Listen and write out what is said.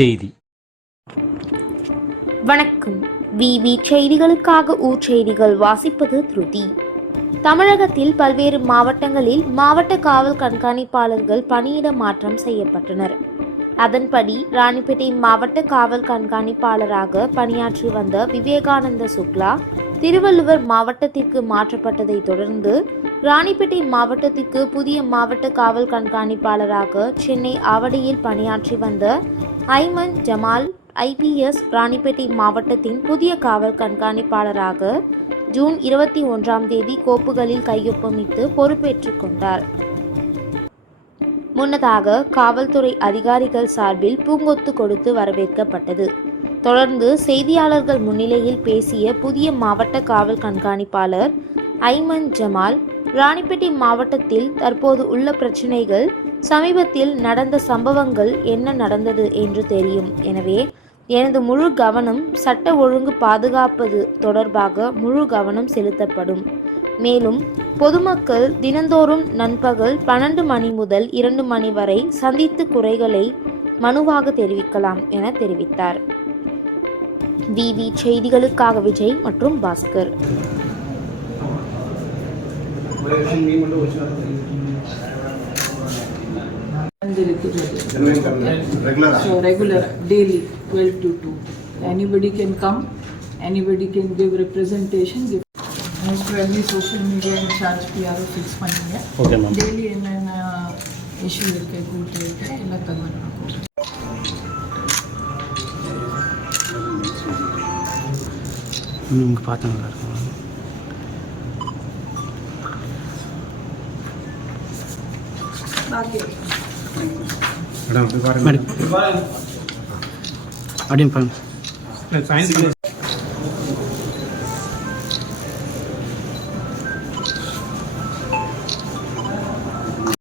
செய்தி. வணக்கம். விவி செய்திகளுக்காக ஊர் செய்திகள் வாசிப்பது திருதி. தமிழகத்தில் பல்வேறு மாவட்டங்களில் மாவட்ட காவல் கண்காணிப்பாளர்கள் பணியிட மாற்றம் செய்யப்பட்டனர். அதன்படி ராணிப்பேட்டை மாவட்ட காவல் கண்காணிப்பாளராக பணியாற்றி வந்த விவேகானந்த சுக்லா திருவள்ளுவர் மாவட்டத்திற்கு மாற்றப்பட்டதை தொடர்ந்து ராணிப்பேட்டை மாவட்டத்திற்கு புதிய மாவட்ட காவல் கண்காணிப்பாளராக சென்னை ஆவடியில் பணியாற்றி வந்த ஐமன் ஜமால் ஐபிஎஸ் ராணிப்பேட்டை மாவட்டத்தின் புதிய காவல் கண்காணிப்பாளராக ஜூன் இருபத்தி ஒன்றாம் தேதி கோப்புகளில் கையொப்பமிட்டு பொறுப்பேற்றுக் கொண்டார். முன்னதாக காவல்துறை அதிகாரிகள் சார்பில் பூங்கொத்து கொடுத்து வரவேற்கப்பட்டது. தொடர்ந்து செய்தியாளர்கள் முன்னிலையில் பேசிய புதிய மாவட்ட காவல் கண்காணிப்பாளர் ஐமன் ஜமால் ராணிப்பேட்டை மாவட்டத்தில் தற்போது உள்ள பிரச்சினைகள் சமீபத்தில் நடந்த சம்பவங்கள் என்ன நடந்தது என்று தெரியும். எனவே எனது முழு கவனம் சட்ட ஒழுங்கு பாதுகாப்பது தொடர்பாக முழு கவனம் செலுத்தப்படும். மேலும் பொதுமக்கள் தினந்தோறும் நண்பகல் பன்னெண்டு மணி முதல் இரண்டு மணி வரை சந்தித்து குறைகளை மனுவாக தெரிவிக்கலாம் என தெரிவித்தார். விவி செய்திகளுக்காக விஜய் மற்றும் Bhaskar. And the regular. Regular. So regular, daily, 12 to 2. Anybody can come, anybody can give representation. give- Most probably social media in charge PRO fix பண்ணுங்க ஓகே மேம் டெய்லி என்னென்ன இஷ்யூ இருக்கு கூட்டு இருக்கு எல்லாம் கவர் ஆகும் நீங்கள் பார்த்தா நல்லா இருக்கும் மேடம் அப்படின்னு பாருங்க.